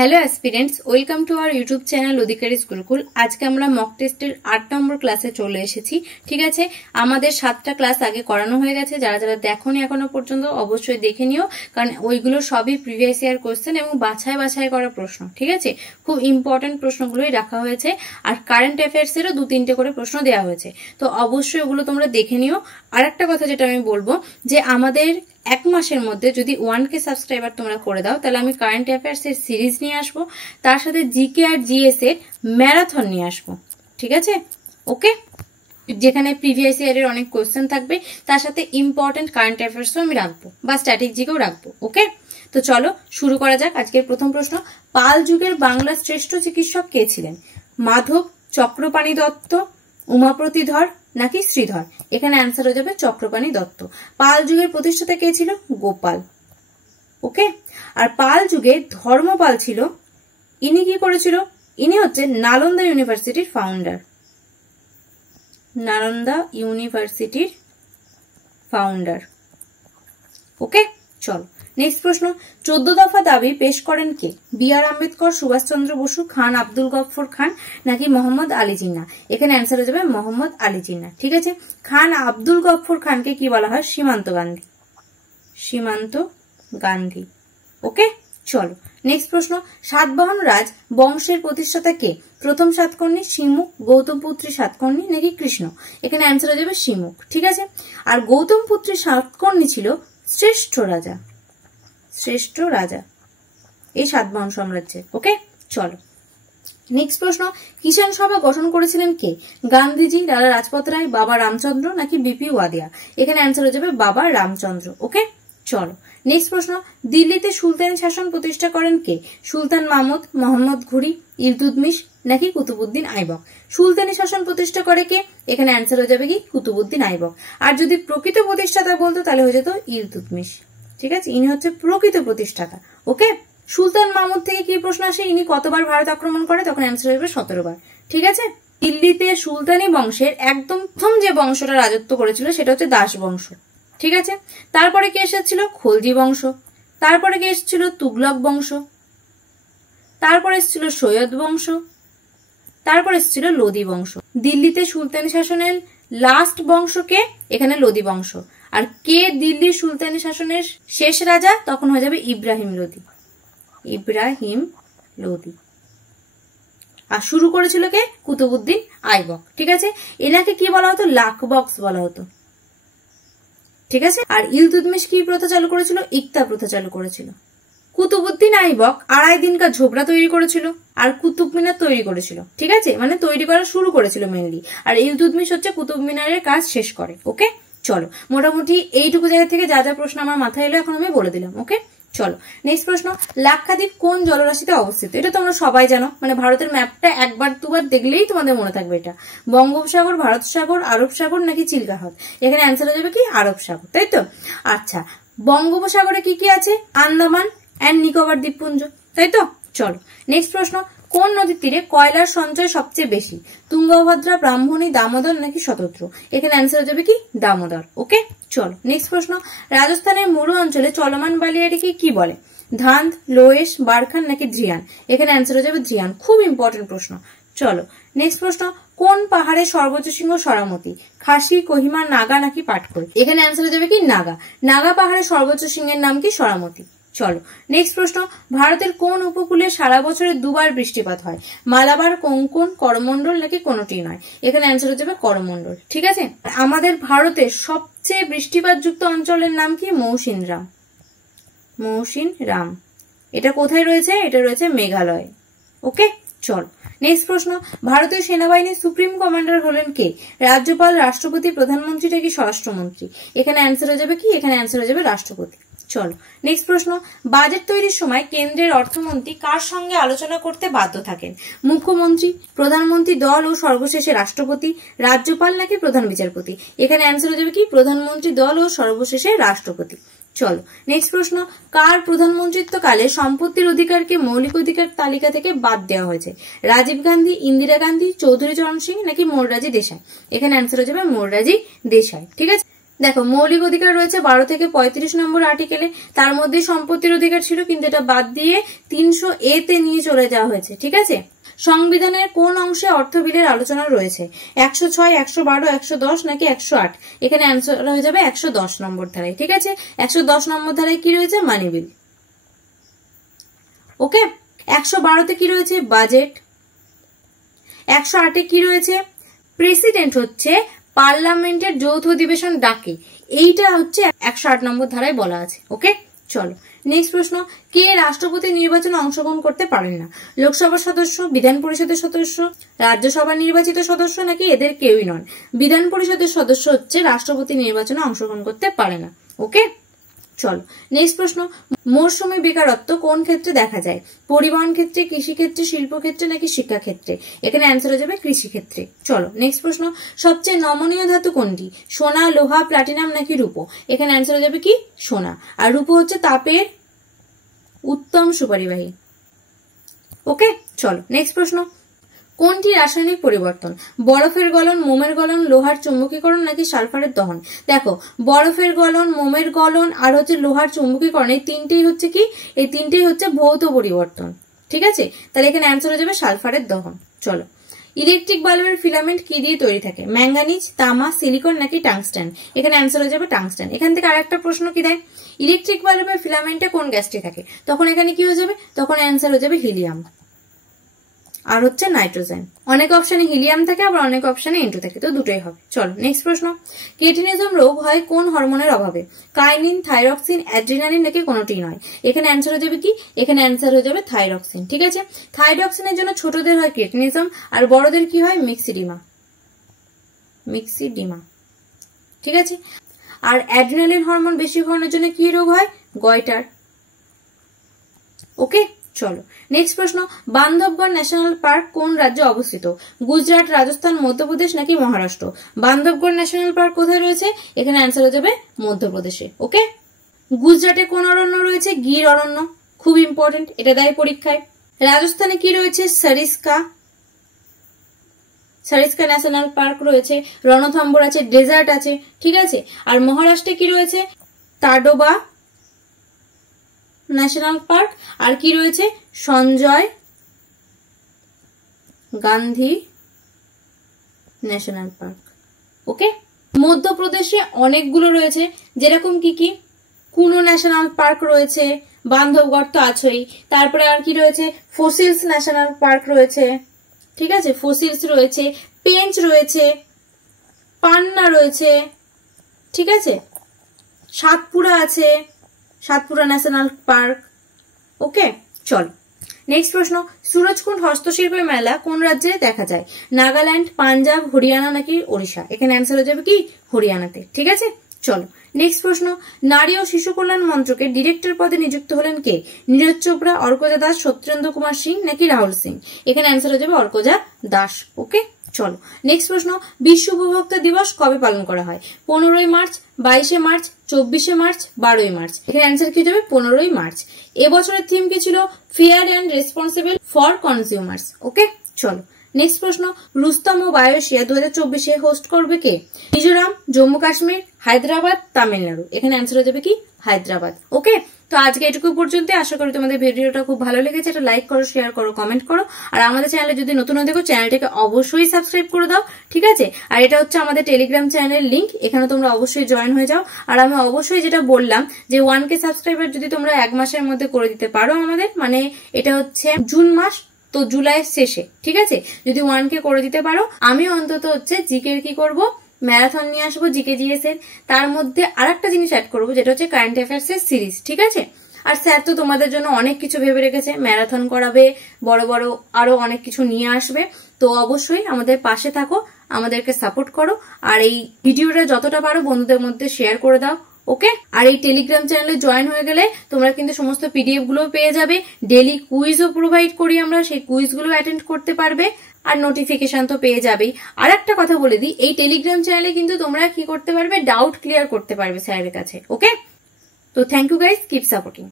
Hello aspirants, welcome to our YouTube channel Adhikari's Gurukul. আজকে আমরা mock টেস্টের 8 নম্বর ক্লাসে চলে এসেছি। ঠিক আছে, আমাদের 7টা ক্লাস আগে করানো হয়ে গেছে। যারা যারা দেখোনি এখনো পর্যন্ত অবশ্যই দেখে নিও, কারণ ওইগুলো সবই প্রিভিয়াস ইয়ার কোশ্চেন এবং বাছাই করা প্রশ্ন। ঠিক আছে, খুব ইম্পর্টেন্ট প্রশ্নগুলোই রাখা হয়েছে, আর কারেন্ট অ্যাফেয়ার্সেরও 2-3টে করে প্রশ্ন দেওয়া হয়েছে। তো অবশ্যই ওগুলো তোমরা দেখে নিও। আর একটা কথা যেটা আমি বলবো, যে আমাদের 1 মাসের মধ্যে যদি 1K সাবস্ক্রাইবার তোমরা করে দাও, তাহলে আমি কারেন্ট অ্যাফেয়ার্স এর সিরিজ নিয়ে আসবো, তার সাথে জিকে আর জিএস এর ম্যারাথন নিয়ে আসবো। ঠিক আছে, ওকে, যেখানে প্রিভিয়াস ইয়ারের অনেক কোশ্চেন থাকবে, তার সাথে ইম্পর্টেন্ট কারেন্ট অ্যাফেয়ার্সও আমি রাখবো, বা স্ট্যাটিক জিকেও রাখবো। ওকে, তো চলো শুরু করা যাক। আজকের প্রথম প্রশ্ন, পাল যুগের বাংলার শ্রেষ্ঠ চিকিৎসক কে ছিলেন? মাধব, চক্রপাণি দত্ত, উমাপতি ধর নাকি শ্রীধর? এখানে অ্যান্সার হয়ে যাবে চক্রপাণি দত্ত। পাল যুগের প্রতিষ্ঠাতা কে ছিল? গোপাল। ওকে, আর পাল যুগে ধর্মপাল ছিল, ইনি কি করেছিল? ইনি হচ্ছে নালন্দা ইউনিভার্সিটির ফাউন্ডার। নালন্দা ইউনিভার্সিটির ফাউন্ডার। ওকে, চলো নেক্সট প্রশ্ন, 14 দফা দাবি পেশ করেন কে? বি আর আম্বেদকর, সুভাষচন্দ্র বসু, খান আব্দুল গফফর খান নাকি মোহাম্মদ আলী জিন্নাহ? এখানে অ্যান্সার হয়ে যাবে মোহাম্মদ আলী জিন্নাহ। ঠিক আছে, খান আব্দুল গফফর খানকে কি বলা হয়? সীমান্ত গান্ধী। সীমান্ত গান্ধী। ওকে, চলো নেক্সট প্রশ্ন, সাতবাহন রাজ বংশের প্রতিষ্ঠাতা কে? প্রথম সাতকর্ণী শিমুখ, গৌতমপুত্রী সাতকর্ণী নাকি কৃষ্ণ? এখানে অ্যান্সার হয়ে যাবে শিমুখ। ঠিক আছে, আর গৌতমপুত্রী সাতকর্ণী ছিল শ্রেষ্ঠ রাজা। শ্রেষ্ঠ রাজা এই সাতবাহন সাম্রাজ্যের। ওকে, চলো নেক্সট প্রশ্ন, কিষাণ সভা গঠন করেছিলেন কে? গান্ধীজি, লালা রাজপথ রায়, বাবা রামচন্দ্র নাকি বিপি ওয়াদিয়া? এখানে অ্যান্সার হয়ে যাবে বাবা রামচন্দ্র। ওকে, চলো নেক্সট প্রশ্ন, দিল্লিতে সুলতানি শাসন প্রতিষ্ঠা করেন কে? সুলতান মাহমুদ, মোহাম্মদ ঘুরি, ইলতুৎমিশ নাকি কুতুবউদ্দিন আইবক? সুলতানি শাসন প্রতিষ্ঠা করে কে? এখানে অ্যান্সার হয়ে যাবে কি? কুতুবউদ্দিন আইবক। আর যদি প্রকৃত প্রতিষ্ঠাতা বলতো তাহলে হয়ে যেত ইলতুৎমিশ। ঠিক আছে, ইনি হচ্ছে প্রকৃত প্রতিষ্ঠাতা। ওকে, সুলতান মাহমুদ থেকে কি প্রশ্ন আসে? ইনি কতবার ভারত আক্রমণ করে? তখন অ্যান্সার হবে 17 বার। ঠিক আছে, দিল্লিতে সুলতানি বংশের একদম প্রথম যে বংশটা রাজত্ব করেছিল সেটা হচ্ছে দাস বংশ। ঠিক আছে, তারপরে কে এসেছিল? খলজি বংশ। তারপরে কে এসেছিল? তুগলক বংশ। তারপরে এসেছিল সৈয়দ বংশ। তারপর এসেছিল লোদি বংশ। দিল্লিতে সুলতানি শাসনের লাস্ট বংশকে? এখানে লোদি বংশ। আর কে দিল্লির সুলতানি শাসনের শেষ রাজা? তখন হয়ে যাবে ইব্রাহিম লোদি। ইব্রাহিম লোদি। আর শুরু করেছিল কে? কুতুবউদ্দিন আইবক। ঠিক আছে, এনাকে কি বলা হতো? লাখবক্স বলা হতো। ঠিক আছে, আর ইলতুৎমিশ কি প্রথা চালু করেছিল? ইকতা প্রথা চালু করেছিল। কুতুবউদ্দিন আইবক 2.5 দিনকার ঝোপড়া তৈরি করেছিল, আর কুতুব মিনার তৈরি করেছিল। ঠিক আছে, মানে তৈরি করা শুরু করেছিল মেনলি, আর ইলতুৎমিশ হচ্ছে কুতুব মিনারের কাজ শেষ করে। ওকে, চলো মোটামুটি এইটুকু জায়গা থেকে যা যা প্রশ্ন আমার মাথায় এলো এখন আমি বলে দিলাম। ওকে, চলো নেক্সট প্রশ্ন, লাক্ষাদ্বীপ কোন জলরাশিতে অবস্থিত? এটা তোমরা সবাই জানো, মানে ভারতের ম্যাপটা একবার দুবার দেখলেই তোমাদের মনে থাকবে এটা। বঙ্গোপসাগর, ভারত সাগর, আরব সাগর নাকি চিল্কা হ্রদ? এখানে অ্যান্সার হয়ে যাবে কি? আরব সাগর। তাই তো? আচ্ছা, বঙ্গোপসাগরে কি কি আছে? আন্দামান এন্ড নিকোবর দ্বীপপুঞ্জ। তাই তো? চলো নেক্সট প্রশ্ন, কোন নদীর তীরে কয়লার সঞ্চয় সবচেয়ে বেশি? তুঙ্গভদ্রা, ব্রাহ্মণী, দামোদর নাকি শতদ্রু? এখানে অ্যান্সার হয়ে যাবে কি? দামোদর। ওকে, চলো নেক্সট প্রশ্ন, রাজস্থানের মরু অঞ্চলে চলমান বালিয়াড়িকে কি বলে? ধান্ধ, লোয়েশ, বারখান নাকি ধ্রিয়ান? এখানে অ্যান্সার হয়ে যাবে ধ্রিয়ান। খুব ইম্পর্টেন্ট প্রশ্ন। চলো নেক্সট প্রশ্ন, কোন পাহাড়ের সর্বোচ্চ শৃঙ্গ সরামতি? খাসি, কোহিমা, নাগা নাকি পাটকল? এখানে অ্যান্সার হয়ে যাবে কি? নাগা। নাগা পাহাড়ের সর্বোচ্চ শৃঙ্গের নাম কি? সরামতি। চলো নেক্সট প্রশ্ন, ভারতের কোন উপকূলে সারা বছরে 2 বার বৃষ্টিপাত হয়? মালাবার, কোঙ্কন, করমন্ডল নাকি কোনোটি নয়? এখানে অ্যান্সার হয়ে যাবে করমন্ডল। ঠিক আছে, আমাদের ভারতের সবচেয়ে বৃষ্টিপাত যুক্ত অঞ্চলের নাম কি? মৌসিনরাম। মৌসিনরাম। এটা কোথায় রয়েছে? এটা রয়েছে মেঘালয়। ওকে, চলো নেক্সট প্রশ্ন, ভারতীয় সেনাবাহিনীর সুপ্রিম কমান্ডার হলেন কে? রাজ্যপাল, রাষ্ট্রপতি, প্রধানমন্ত্রী নাকি স্বরাষ্ট্রমন্ত্রী? এখানে অ্যান্সার হয়ে যাবে কি? এখানে অ্যান্সার হয়ে যাবে রাষ্ট্রপতি। চলো নেক্সট প্রশ্ন, বাজেট তৈরির সময় কেন্দ্রের অর্থমন্ত্রী কার সঙ্গে আলোচনা করতে বাধ্য থাকেন? মুখ্যমন্ত্রী, প্রধানমন্ত্রী দল ও সর্বশেষে রাষ্ট্রপতি, রাজ্যপাল নাকি প্রধান বিচারপতি? এখানে অ্যান্সার হয়ে যাবে কি? প্রধানমন্ত্রী দল ও সর্বশেষে রাষ্ট্রপতি। চলো নেক্সট প্রশ্ন, কার প্রধানমন্ত্রিত্বকালে সম্পত্তির অধিকারকে মৌলিক অধিকার তালিকা থেকে বাদ দেওয়া হয়েছে? রাজীব গান্ধী, ইন্দিরা গান্ধী, চৌধুরী চরণ সিং নাকি মোরারজি দেশাই? এখানে অ্যান্সার হয়ে যাবে মোরারজি দেশাই। ঠিক আছে, দেখো মৌলিক অধিকার রয়েছে 12 থেকে 35 নম্বর আর্টিকেলে, তার মধ্যে সম্পত্তির অধিকার ছিল কিন্তু এটা বাদ দিয়ে 300A তে নিয়ে চলে যাওয়া হয়েছে। ঠিক আছে, সংবিধানের কোন অংশে অর্থ বিলের আলোচনা রয়েছে? 106, 112, 110 নাকি 108? এখানে অ্যান্সার হয়ে যাবে 110 নম্বর ধারায়। ঠিক আছে, 110 নম্বর ধারায় কি রয়েছে? মানি বিল। ওকে, 112তে কি রয়েছে? বাজেট। 108-এ কি রয়েছে? প্রেসিডেন্ট হচ্ছে পার্লামেন্টের যৌথ অধিবেশন ডাকে, এইটা হচ্ছে 108 নম্বর ধারায় বলা আছে। ওকে, চলো নেক্সট প্রশ্ন, কে রাষ্ট্রপতি নির্বাচনে অংশগ্রহণ করতে পারেন না? লোকসভার সদস্য, বিধান পরিষদের সদস্য, রাজ্যসভার নির্বাচিত সদস্য নাকি এদের কেউই নন? বিধান পরিষদের সদস্য হচ্ছে রাষ্ট্রপতি নির্বাচনে অংশগ্রহণ করতে পারে না। ওকে, চলো নেক্সট প্রশ্ন, মৌসুমী বেকারত্ব কোন ক্ষেত্রে দেখা যায়? পরিবহন ক্ষেত্রে, কৃষি ক্ষেত্রে, শিল্প ক্ষেত্রে নাকি শিক্ষা ক্ষেত্রে? এখানে অ্যান্সার হয়ে যাবে কৃষি ক্ষেত্রে। চলো নেক্সট প্রশ্ন, সবচেয়ে নমনীয় ধাতু কোনটি? সোনা, লোহা, প্লাটিনাম নাকি রূপো? এখানে অ্যান্সার হয়ে যাবে কি? সোনা। আর রূপো হচ্ছে তাপের উত্তম সুপরিবাহী। ওকে, চলো নেক্সট প্রশ্ন, কোনটি রাসায়নিক পরিবর্তন? বরফের গলন, মোমের গলন, লোহার চুম্বকীকরণ নাকি সালফারের দহন? দেখো বরফের গলন, মোমের গলন আর হচ্ছে লোহার চুম্বকীকরণ, এই তিনটেই হচ্ছে কি? এই তিনটেই হচ্ছে ভৌত পরিবর্তন। ঠিক আছে, তাহলে এখানে অ্যান্সার হয়ে যাবে সালফারের দহন। চলো, ইলেকট্রিক বাল্বের ফিলামেন্ট কি দিয়ে তৈরি থাকে? ম্যাঙ্গানিজ, তামা, সিলিকন নাকি টাংস্টেন? এখানে অ্যান্সার হয়ে যাবে টাংস্টেন। এখান থেকে আরেকটা প্রশ্ন কি দেয়, ইলেকট্রিক বাল্বের ফিলামেন্টে কোন গ্যাসটি থাকে? তখন এখানে কি হয়ে যাবে? তখন অ্যান্সার হয়ে যাবে হিলিয়াম আর হচ্ছে নাইট্রোজেন। অনেক অপশনে হিলিয়াম থাকে, আবার অনেক অপশনে N2 থাকে, তো দুটোই হবে। চলো নেক্সট প্রশ্ন, ক্রেটিনিজম রোগ হয় কোন হরমোনের অভাবে? কাইনিন, থাইরক্সিন, অ্যাড্রিনালিন নাকি কোনোটিই নয়? এখানে অ্যান্সার হয়ে যাবে কি? এখানে অ্যান্সার হয়ে যাবে থাইরক্সিন। ঠিক আছে, থাইরক্সিনের জন্য ছোটদের হয় ক্রেটিনিজম আর বড়দের কি হয়? মিক্সিডিমা। ঠিক আছে, আর অ্যাড্রিনালিন হরমোন বেশি হওয়ার জন্য কি রোগ হয়? গয়টার। ওকে, চলো নেক্সট প্রশ্ন, বান্ধবগড় ন্যাশনাল পার্ক কোন রাজ্যে অবস্থিত? গুজরাট, রাজস্থান, মধ্যপ্রদেশ নাকি মহারাষ্ট্র? বান্ধবগড় ন্যাশনাল পার্ক কোথায় রয়েছে? এখানে অ্যান্সার হয়ে যাবে মধ্যপ্রদেশে। ওকে, গুজরাটে কোন অরণ্য রয়েছে? গির অরণ্য, খুব ইম্পর্টেন্ট, এটা দেয় পরীক্ষায়। রাজস্থানে কি রয়েছে? সরিস্কা ন্যাশনাল পার্ক রয়েছে, রণথম্বর আছে, ডেজার্ট আছে। ঠিক আছে, আর মহারাষ্ট্রে কি রয়েছে? তাডোবা ন্যাশনাল পার্ক, আর কি রয়েছে? Sanjay Gandhi national park. Okay, মধ্যপ্রদেশে অনেকগুলো রয়েছে, যেরকম কি কি? কুনো ন্যাশনাল পার্ক রয়েছে, বান্ধবগড় তো আছেই, তারপরে আর কি রয়েছে? ফসিলস ন্যাশনাল পার্ক রয়েছে। ঠিক আছে, ফসিলস রয়েছে, পেঞ্চ রয়েছে, পান্না রয়েছে। ঠিক আছে, সাতপুরা আছে, সাতপুরা ন্যাশনাল পার্ক। ওকে, চলো নেক্সট প্রশ্ন, সুরজকুন্ড হস্তশিল্পের মেলা কোন রাজ্যে দেখা যায়? নাগাল্যান্ড, পাঞ্জাব, হরিয়ানা নাকি ওড়িশা? এখানে অ্যান্সার হয়ে যাবে কি? হরিয়ানাতে। ঠিক আছে, চলো নেক্সট প্রশ্ন, নারী ও শিশু কল্যাণ মন্ত্রকে ডিরেক্টর পদে নিযুক্ত হলেন কে? নীরজ চোপড়া, অর্কজা দাস, সত্যেন্দ্র কুমার সিং নাকি রাহুল সিং? এখানে অ্যান্সার হয়ে যাবে অর্কজা দাস। ওকে, চলো নেক্সট প্রশ্ন, বিশ্ব উপভোক্তা দিবস কবে পালন করা হয়? 15 মার্চ, 22 মার্চ, 24 মার্চ, 12 মার্চ? এখানে অ্যান্সার কি যাবে? 15 মার্চ। এবছরের থিম কি ছিল? Fair and responsible for consumers. Okay, চলো নেক্সট প্রশ্ন, রুস্তম ও বায়োশিয়া 2024-এ হোস্ট করবে কে? মিজোরাম, জম্মু কাশ্মীর, হায়দ্রাবাদ, তামিলনাড়ু? এখানে অ্যান্সার হয়ে যাবে কি? হায়দ্রাবাদ। ওকে, তো আজকে এটুকু পর্যন্ত। আশা করি তোমাদের ভিডিওটা খুব ভালো লেগেছে। এটা লাইক করো, শেয়ার করো, কমেন্ট করো, আর আমাদের চ্যানেলে যদি নতুন হয়ে থাকো চ্যানেলটাকে অবশ্যই সাবস্ক্রাইব করে দাও। ঠিক আছে, আর এটা হচ্ছে আমাদের টেলিগ্রাম চ্যানেলের লিঙ্ক, এখানে তোমরা অবশ্যই জয়েন হয়ে যাও। আর আমি অবশ্যই যেটা বললাম যে 1K সাবস্ক্রাইবার যদি তোমরা 1 মাসের মধ্যে করে দিতে পারো আমাদের, মানে এটা হচ্ছে জুন মাস, তো জুলাইয়ের শেষে, ঠিক আছে, যদি 1K করে দিতে পারো, আমি অন্তত হচ্ছে জিকে কি করব, ম্যারাথন নিয়ে আসবো জিকে জিএস এর। তার মধ্যে আরেকটা জিনিস অ্যাড করবো, যেটা হচ্ছে কারেন্ট অ্যাফেয়ার্স এর সিরিজ। ঠিক আছে, আর স্যার তো তোমাদের জন্য অনেক কিছু ভেবে রেখেছে, ম্যারাথন করাবে, বড় বড় আরো অনেক কিছু নিয়ে আসবে। তো অবশ্যই আমাদের পাশে থাকো, আমাদেরকে সাপোর্ট করো, আর এই ভিডিওটা যতটা পারো বন্ধুদের মধ্যে শেয়ার করে দাও। ওকে, আর এই টেলিগ্রাম চ্যানেলে জয়েন হয়ে গেলে তোমরা কিন্তু সমস্ত পিডিএফ গুলো পেয়ে যাবে। ডেলি কুইজও প্রোভাইড করি আমরা, সেই কুইজগুলো অ্যাটেন্ড করতে পারবে, আর নোটিফিকেশন তো পেয়ে যাবেই। আর একটা কথা বলে দিই, এই টেলিগ্রাম চ্যানেলে কিন্তু তোমরা কি করতে পারবে, ডাউট ক্লিয়ার করতে পারবে স্যারের কাছে। ওকে, তো thank you guys, keep supporting.